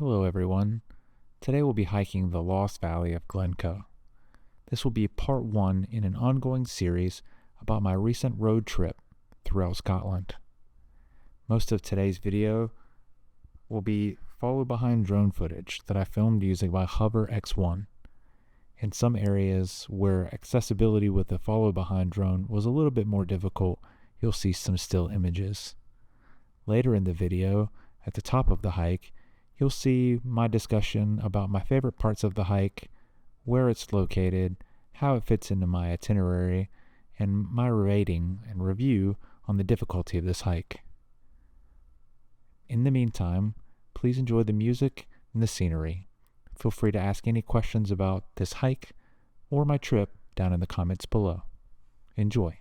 Hello everyone. Today we'll be hiking the Lost Valley of Glencoe. This will be part 1 in an ongoing series about my recent road trip throughout Scotland. Most of today's video will be follow-behind drone footage that I filmed using my Hover X1. In some areas where accessibility with the follow-behind drone was a little bit more difficult, you'll see some still images. Later in the video, at the top of the hike, you'll see my discussion about my favorite parts of the hike, where it's located, how it fits into my itinerary, and my rating and review on the difficulty of this hike. In the meantime, please enjoy the music and the scenery. Feel free to ask any questions about this hike or my trip down in the comments below. Enjoy.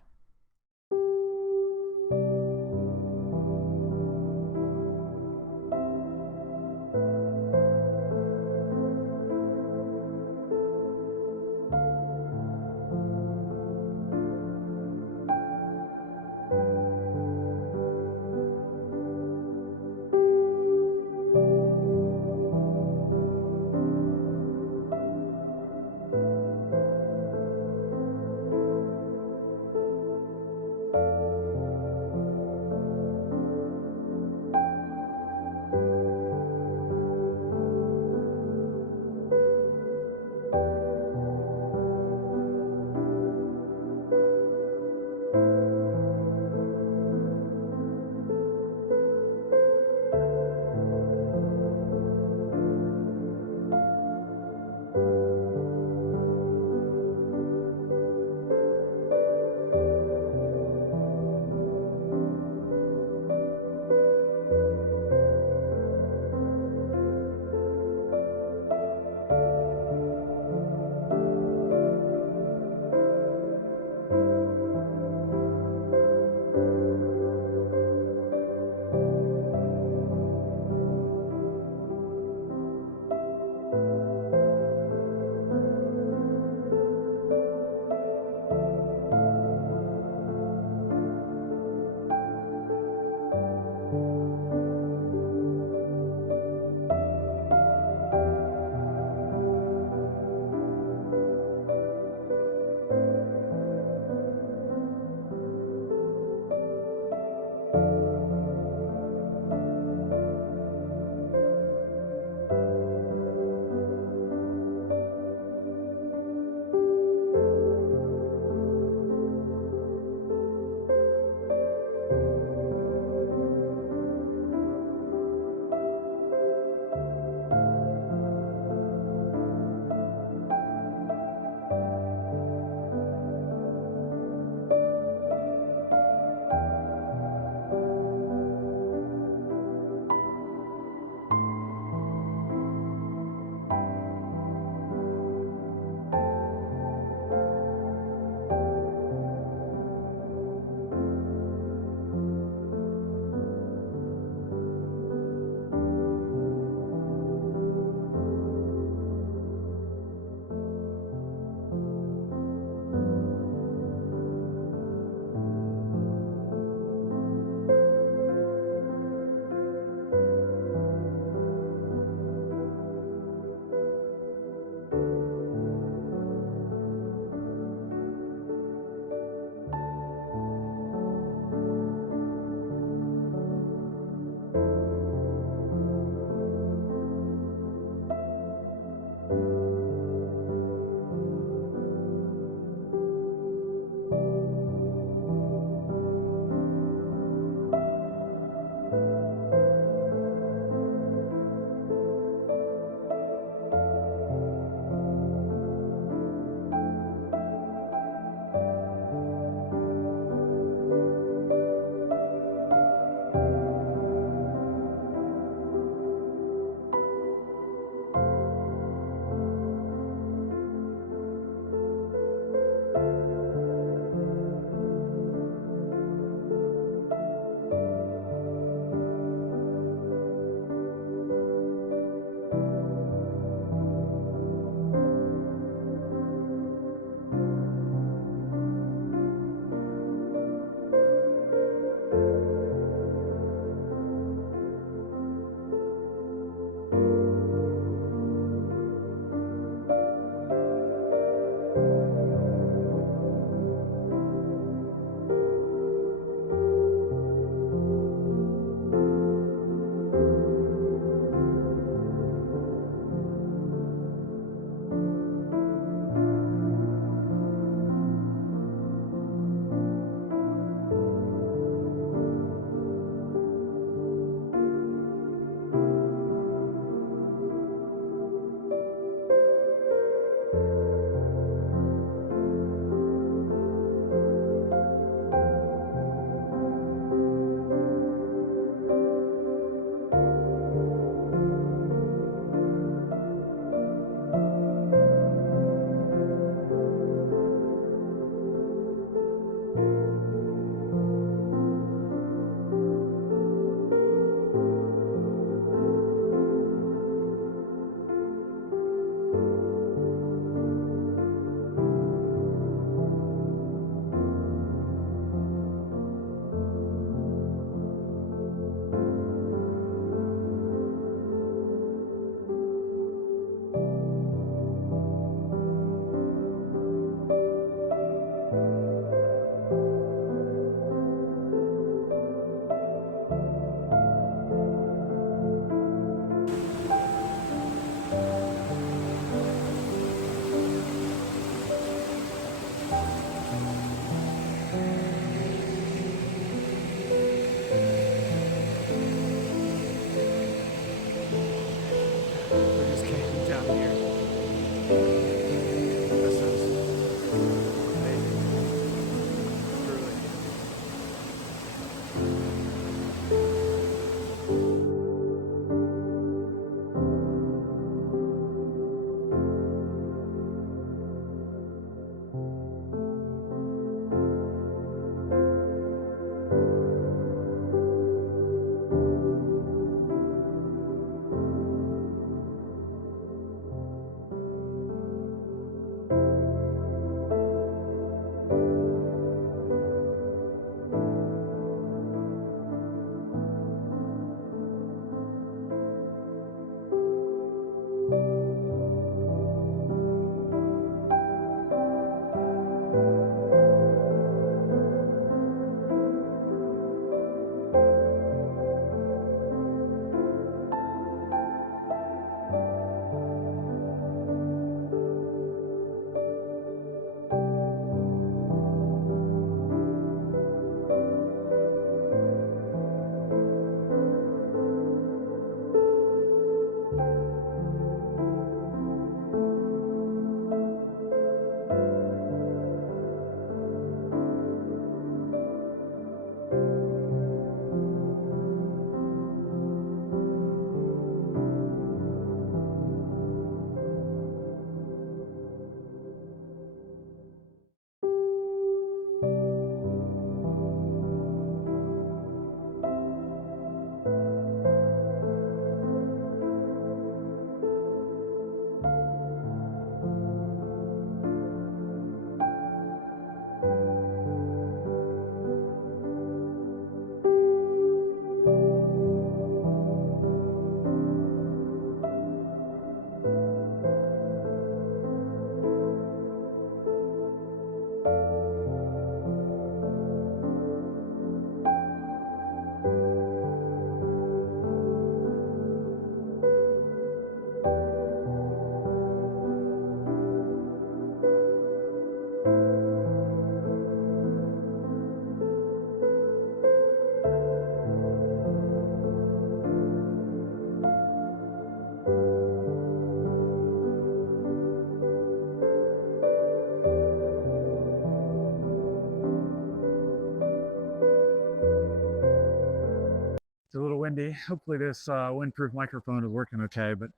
hopefully this windproof microphone is working okay, but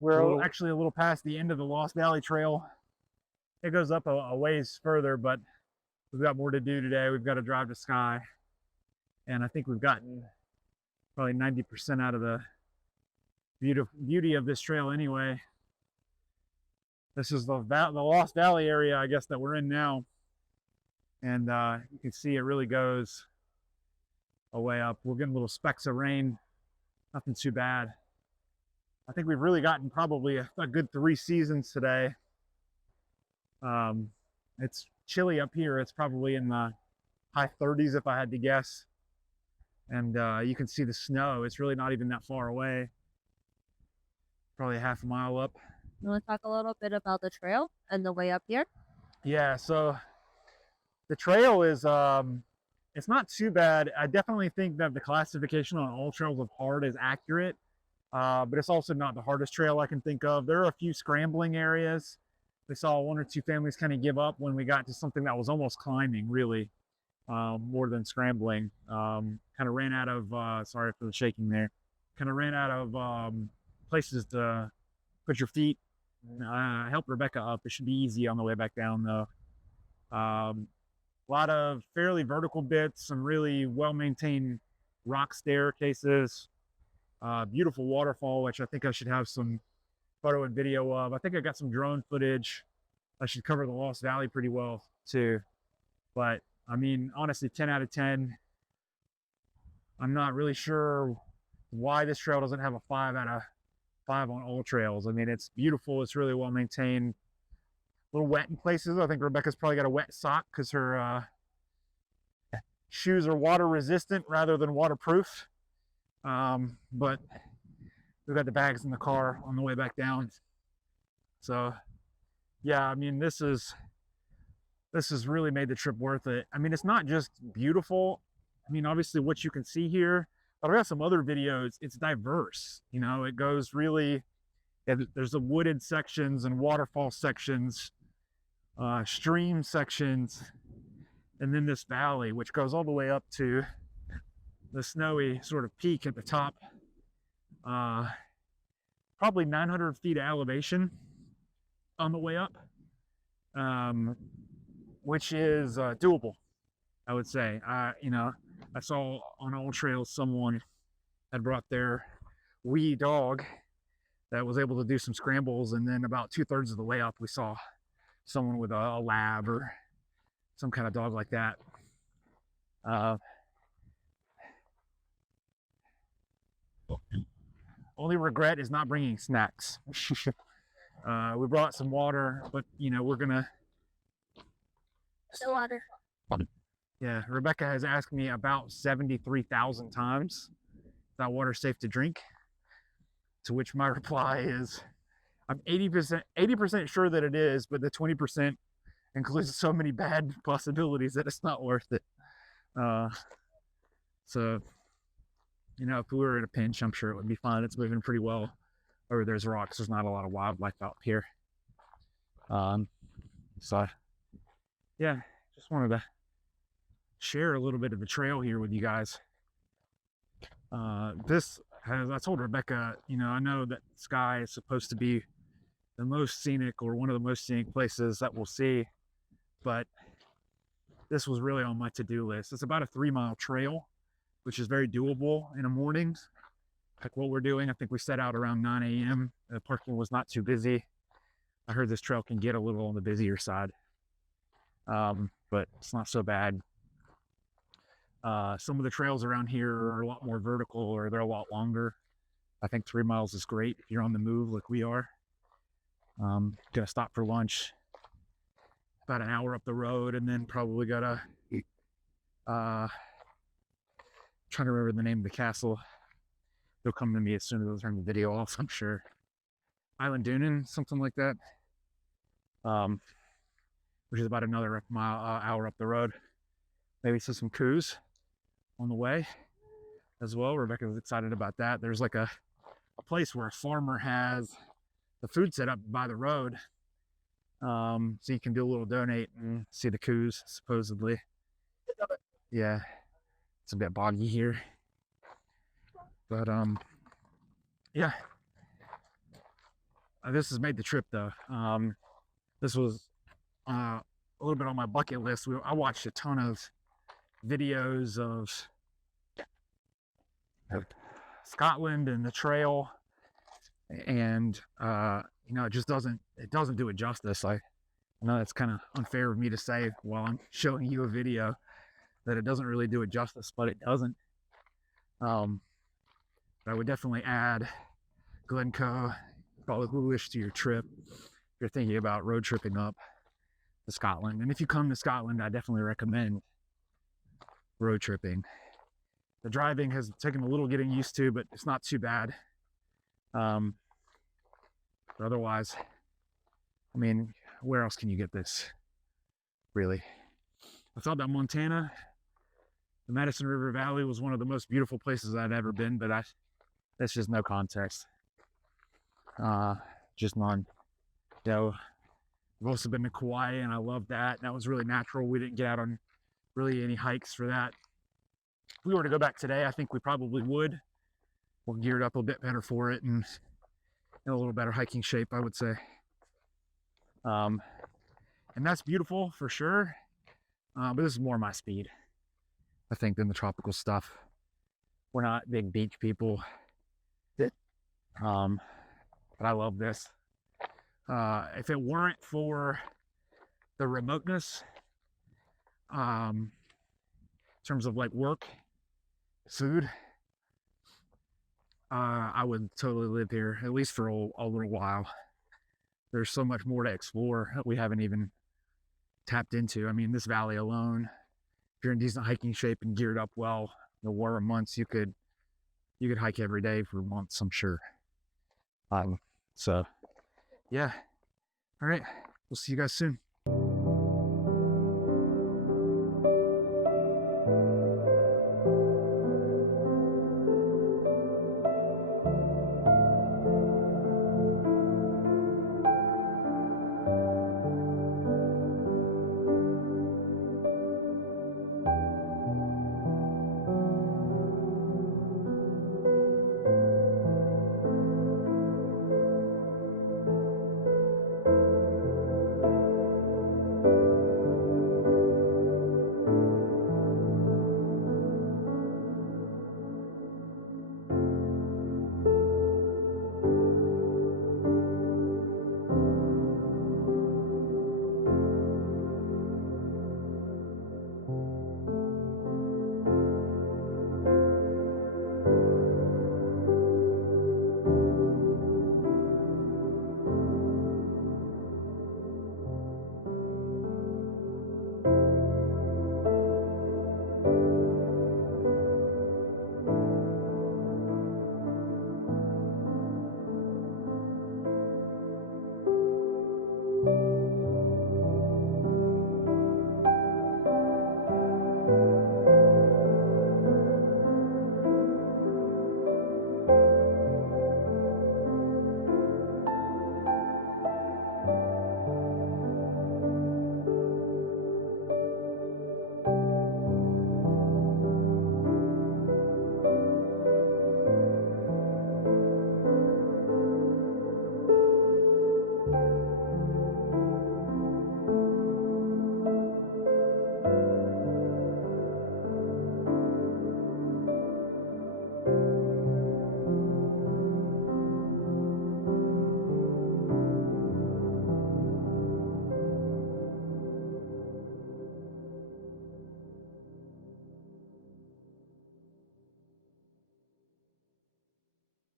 we're actually a little past the end of the Lost Valley Trail. It goes up a ways further, but we've got more to do today. We've got to drive to Skye, and I think we've gotten probably 90% out of the beauty of this trail anyway. This is the Lost Valley area, I guess, that we're in now, and you can see it really goes a way up. We're getting little specks of rain, nothing too bad. I think we've really gotten probably a good 3 seasons today. It's chilly up here. It's probably in the high 30s if I had to guess. And you can see the snow. It's really not even that far away. Probably half a mile up. You want to talk a little bit about the trail and the way up here? Yeah, so the trail is, it's not too bad. I definitely think that the classification on all trails of hard is accurate. But it's also not the hardest trail I can think of. There are a few scrambling areas. We saw 1 or 2 families kind of give up when we got to something that was almost climbing, really, more than scrambling. Kind of ran out of, sorry for the shaking there, kind of ran out of places to put your feet. I helped Rebecca up. It should be easy on the way back down, though. A lot of fairly vertical bits, some really well-maintained rock staircases. Beautiful waterfall, which I think I should have some photo and video of. I think I got some drone footage. I should cover the Lost Valley pretty well too. But I mean, honestly, 10 out of 10. I'm not really sure why this trail doesn't have a 5 out of 5 on all trails. I mean, it's beautiful. It's really well maintained. A little wet in places. I think Rebecca's probably got a wet sock because her shoes are water resistant rather than waterproof. But we've got the bags in the car on the way back down. So yeah, I mean, this has really made the trip worth it. I mean, it's not just beautiful. I mean, obviously what you can see here, but I got some other videos. It's diverse, you know, it goes really, there's the wooded sections and waterfall sections, stream sections, and then this valley, which goes all the way up to the snowy sort of peak at the top. Probably 900 feet of elevation on the way up, which is doable, I would say. You know, I saw on all trails someone had brought their wee dog that was able to do some scrambles, and then about 2/3 of the way up we saw someone with a lab or some kind of dog like that. Only regret is not bringing snacks. We brought some water, but you know, we're gonna. The water. Yeah, Rebecca has asked me about 73,000 times, is that water safe to drink? To which my reply is, I'm 80% sure that it is, but the 20% includes so many bad possibilities that it's not worth it. So, you know, if we were in a pinch, I'm sure it would be fine. It's moving pretty well over those rocks. There's not a lot of wildlife out here. So, yeah, just wanted to share a little bit of the trail here with you guys. I told Rebecca, you know, I know that Skye is supposed to be the most scenic or one of the most scenic places that we'll see, but this was really on my to-do list. It's about a 3-mile trail, which is very doable in the mornings. Like what we're doing, I think we set out around 9 a.m. The parking was not too busy. I heard this trail can get a little on the busier side, but it's not so bad. Some of the trails around here are a lot more vertical, or they're a lot longer. I think 3 miles is great if you're on the move like we are. Gonna stop for lunch about an hour up the road, and then probably gotta trying to remember the name of the castle. They'll come to me as soon as I turn the video off, I'm sure. Island Dunin, something like that. Which is about another hour up the road. Maybe some coos on the way as well. Rebecca's excited about that. There's like a place where a farmer has the food set up by the road. So you can do a little donate and see the coos, supposedly. Yeah, it's a bit boggy here. But yeah, this has made the trip though. This was a little bit on my bucket list. I watched a ton of videos of Scotland and the trail, and you know, it just doesn't do it justice. I know it's kind of unfair of me to say while I'm showing you a video that it doesn't really do it justice, but it doesn't. I would definitely add Glencoe, Gabhail to your trip if you're thinking about road tripping up to Scotland. And if you come to Scotland, I definitely recommend road tripping. The driving has taken a little getting used to, but it's not too bad. But otherwise, I mean, where else can you get this, really? I thought that Montana, the Madison River Valley, was one of the most beautiful places I'd ever been, but that's just no context. Just none. You know, I've also been to Kauai, and I love that. That was really natural. We didn't get out on really any hikes for that. If we were to go back today, I think we probably would. We're geared up a bit better for it and in a little better hiking shape, I would say. And that's beautiful for sure. But this is more my speed, I think, than the tropical stuff. We're not big beach people. But I love this. If it weren't for the remoteness, in terms of like work, food, I would totally live here, at least for a little while. There's so much more to explore that we haven't even tapped into. I mean, this valley alone, if you're in decent hiking shape and geared up well, the warmer months, you could hike every day for months, I'm sure. So yeah, all right, we'll see you guys soon.